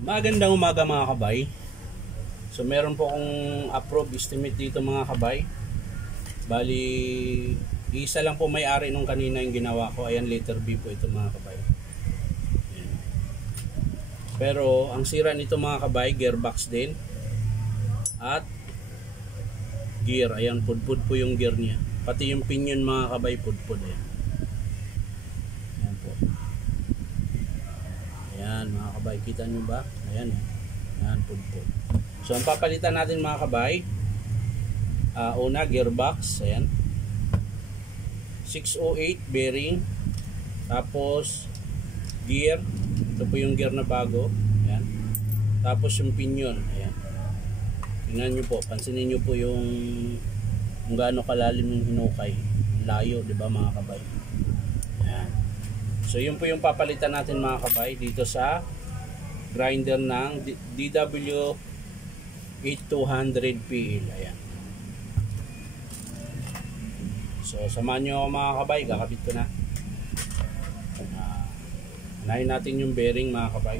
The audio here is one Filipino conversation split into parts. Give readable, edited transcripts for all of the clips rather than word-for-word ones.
Magandang umaga mga kabay. So meron po akong approve estimate dito mga kabay. Bali, isa lang po may-ari nung kanina yung ginawa ko. Ayan, letter B po ito mga kabay. Ayan. Pero ang sira nito mga kabay, gearbox din. At gear, ayan, pudpud po yung gear niya. Pati yung pinion mga kabay, pudpud. Ayan. Ayan po. Ayan mga kabay, kita nyo ba? Ayan, ayan, pudpud. So ang papalitan natin mga kabay, una gearbox, ayan, 608 bearing, tapos gear, ito po yung gear na bago, ayan, tapos yung pinion, ayan. Tingnan nyo po, pansinin nyo po yung kung gaano kalalim yung hinukay, layo, di ba mga kabay? Ayan. So yun po yung papalitan natin mga kabay dito sa grinder ng DW 8200PL. Ayan. So samahan nyo ako mga kabay, kakabit ko na. Unahin natin yung bearing mga kabay.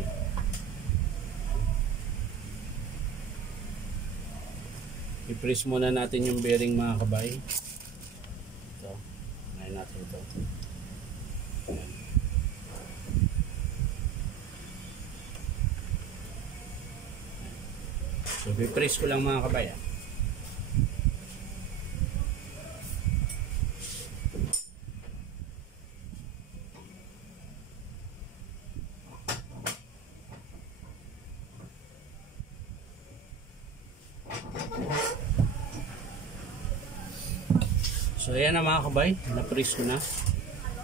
I-press muna natin yung bearing mga kabay. Ito, unahin natin ito. Ayan. So, i-press ko lang mga kabay. So, ayan na mga kabay. Na-press ko na.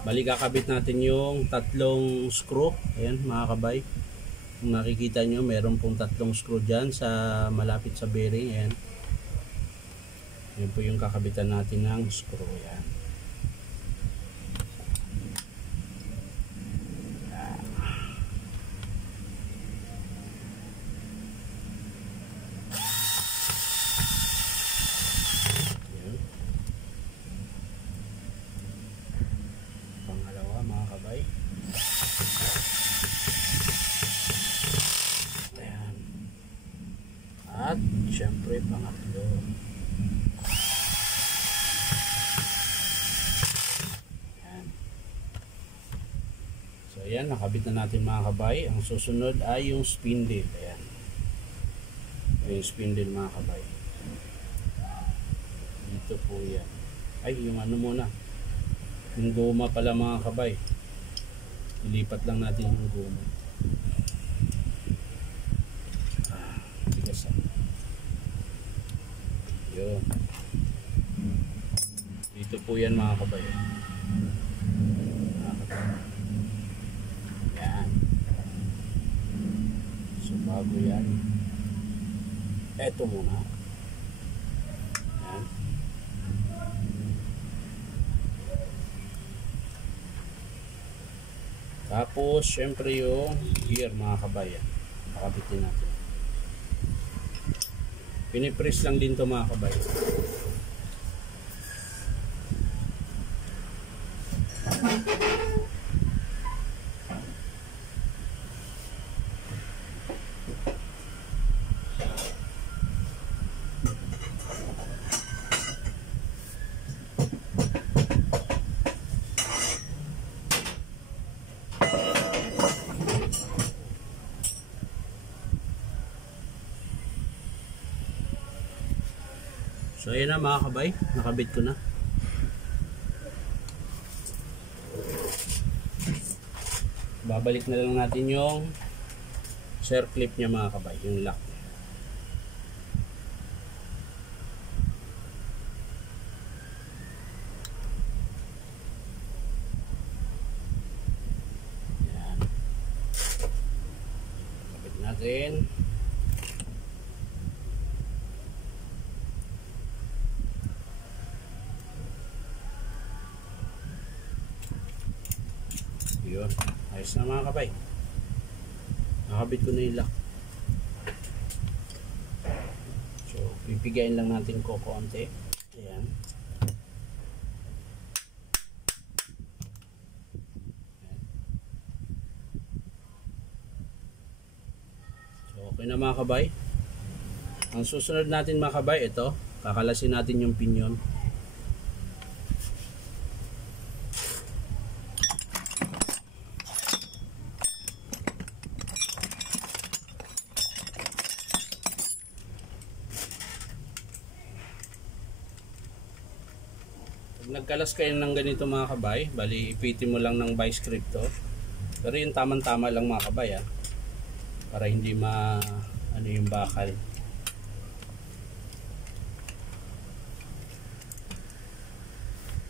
Bali, kakabit natin yung tatlong screw. Ayan mga kabay. Kung nakikita nyo, meron pong tatlong screw dyan sa malapit sa bearing. Ayan. Ayan po yung kakabitan natin ng screw. Ayan. Ayan. Pangalawa mga kabay. At syempre pangatlo. Ayan. So ayan, nakabit na natin mga kabay. Ang susunod ay yung spindle. Ayan. Yung spindle mga kabay. Dito po yan. Ay, yung ano muna. Yung goma pala mga kabay. Ilipat lang natin yung goma. Yun. Dito po yan mga kabay. Yan. So bago yan, eto muna. Yan. Tapos syempre yung gear mga kabay. Nakabitin natin. Pinipress lang din to mga kabay. So ayan na mga kabay, nakabit ko na. Babalik na lang natin yung circlip niya mga kabay, yung lock. Ayan. Kabit natin. Yun, ayos na mga kabay. Nakabit ko na yung lock. So, pipigayin lang natin ko konti. Ayan. Okay na mga kabay. Ang susunod natin mga kabay, ito, kakalasin natin yung pinyon. Nagkalas kayo ng ganito mga kabay, bali ipitin mo lang ng vice grip to. Pero yung tamang-tama lang mga kabay para hindi ano yung bakal.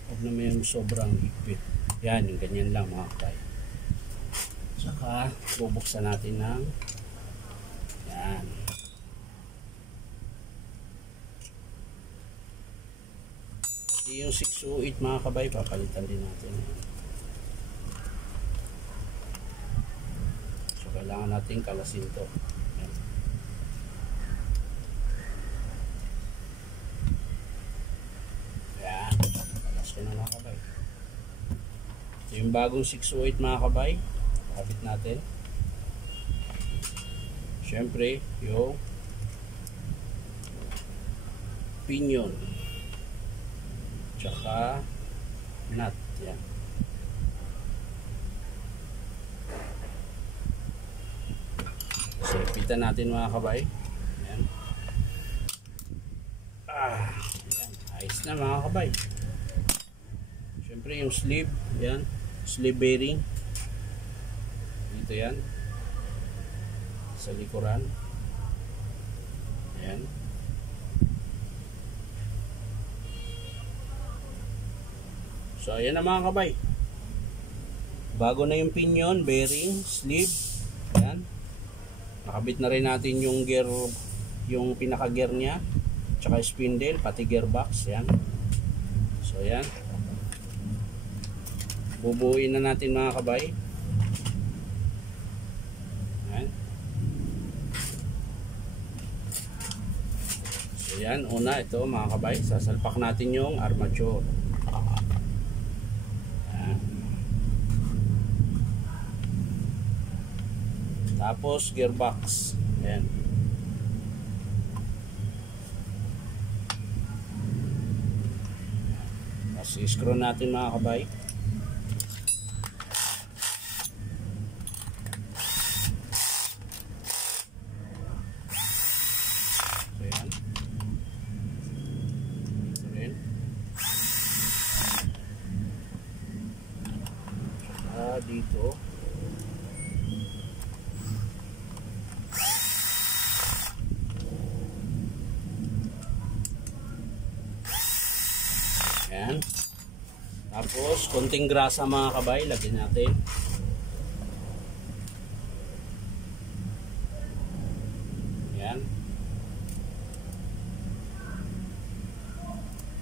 Huwag na may sobrang higpit. Yan, yung ganyan lang mga kabay. Saka bubuksan natin ng yan. Yung 608 mga kabay, papalitan din natin. So kailangan natin kalasin to. Yan. Yan. Kalas ko na mga kabay. So yung bagong 608 mga kabay, kapit natin. Siyempre yung pinyon tsaka nut. Yan. So ipitan natin mga kabay. Yan. Yan. Ayos na mga kabay. Siyempre yung sleeve, yan, sleeve bearing dito yan sa likuran. Yan. So ayan na mga kabay, bago na yung pinyon, bearing, sleeve. Yan. Nakabit na rin natin yung gear, yung pinaka gear nya, tsaka spindle, pati gearbox. Yan. So yan, bubuuin na natin mga kabay. Yan. So yan, una ito mga kabay, sasalpak natin yung armature. Tapos gearbox. Ayan. Tapos i-screw natin mga kabay. So ayan. So ayan. Dito. Ayan. Tapos konting grasa mga kabay, lagyan natin. Ayan.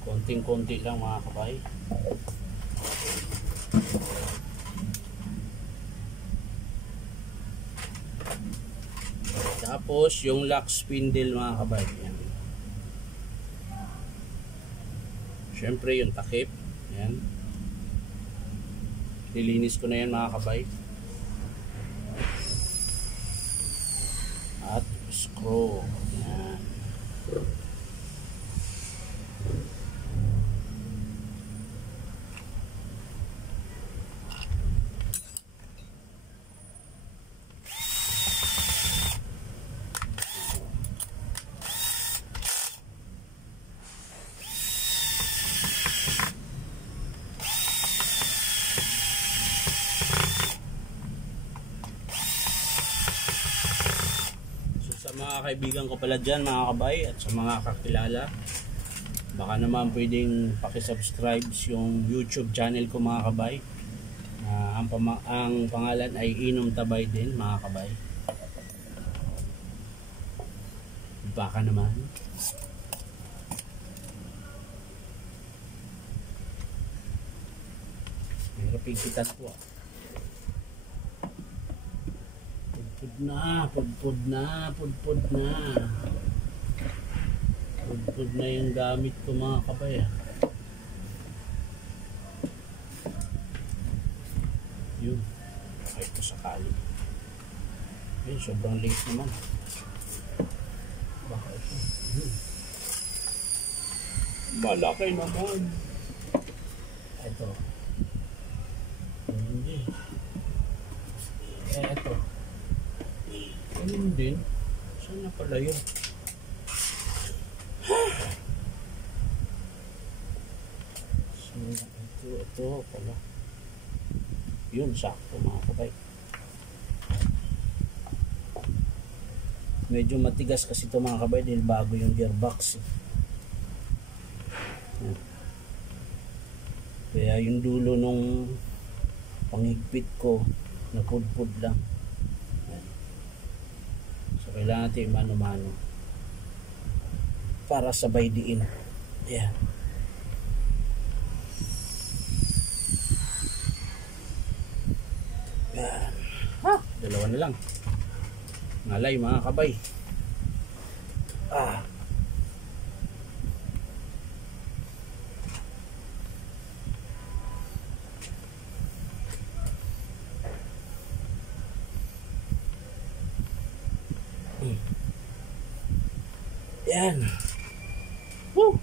Konting-konti lang mga kabay. Tapos yung lock spindle mga kabay. Ayan. Siyempre yung takip. Ayan. Lilinis ko na yan mga kabay. At screw. Ayan. Sa mga kaibigan ko pala dyan mga kabay at sa mga kakilala, baka naman pwedeng pakisubscribe yung YouTube channel ko mga kabay. Ang pangalan ay Inom Tabay din mga kabay. Baka naman. May kapigpitan po. Pudpud na yung gamit ko mga kabay. Yun. Ay, ito sakali. Ayun, sobrang liit naman. Baka ito. Malaki naman. Ito. Hindi. Ito. Ganun din. Saan na pala yun? So, ito pala. Yun, sakto mga kabay. Medyo matigas kasi ito mga kabay dahil bago yung gearbox. Kaya yung dulo nung panghigpit ko napudpud lang. So kailangan natin mano-mano para sabay diin. Ayan. Ayan. Dalawa na lang. Ngalay mga kabay. Yan. Woo!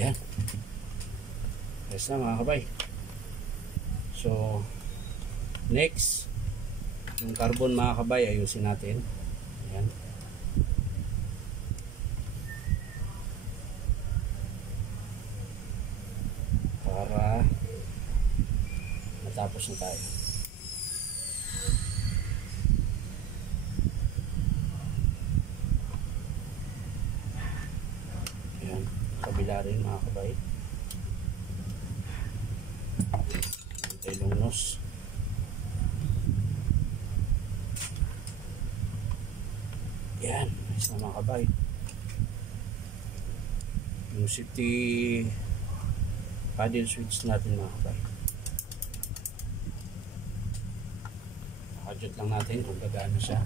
Yan. Yes na mga kabay. So, next, yung carbon mga kabay, ayusin natin. Yan. Para matapos na tayo. Yan. Kabila rin mga kabay. Tailong nose. Yan. Nice na mga kabay. Yung safety paddle switch natin mga kabay. Adjust lang natin kung gagano siya.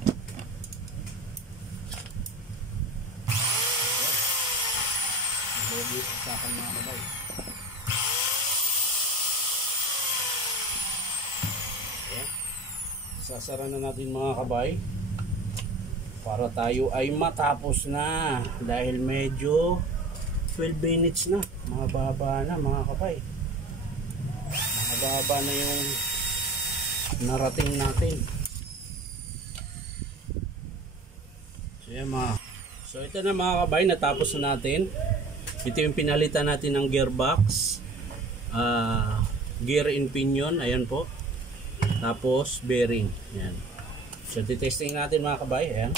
Lagi sa akin mga kabay. Ayan. Sasara na natin mga kabay para tayo ay matapos na dahil medyo 12 minutes na. Mahaba na mga kabay. Mahaba na yung narating natin. So yan mga. So ito na mga kabay, natapos na natin. Ito yung pinalitan natin ng gearbox, gear and pinion, ayan po. Tapos bearing, ayan. So titesting natin mga kabay, ayan.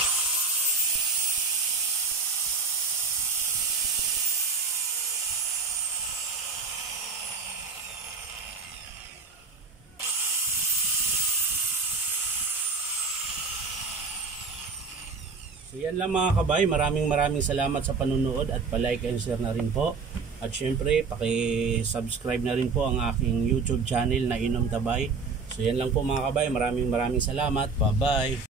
So yan lang mga kabay, maraming salamat sa panunood at pa-like and share na rin po. At syempre, paki-subscribe na rin po ang aking YouTube channel na Inom Tabay. So yan lang po mga kabay, maraming salamat. Bye-bye.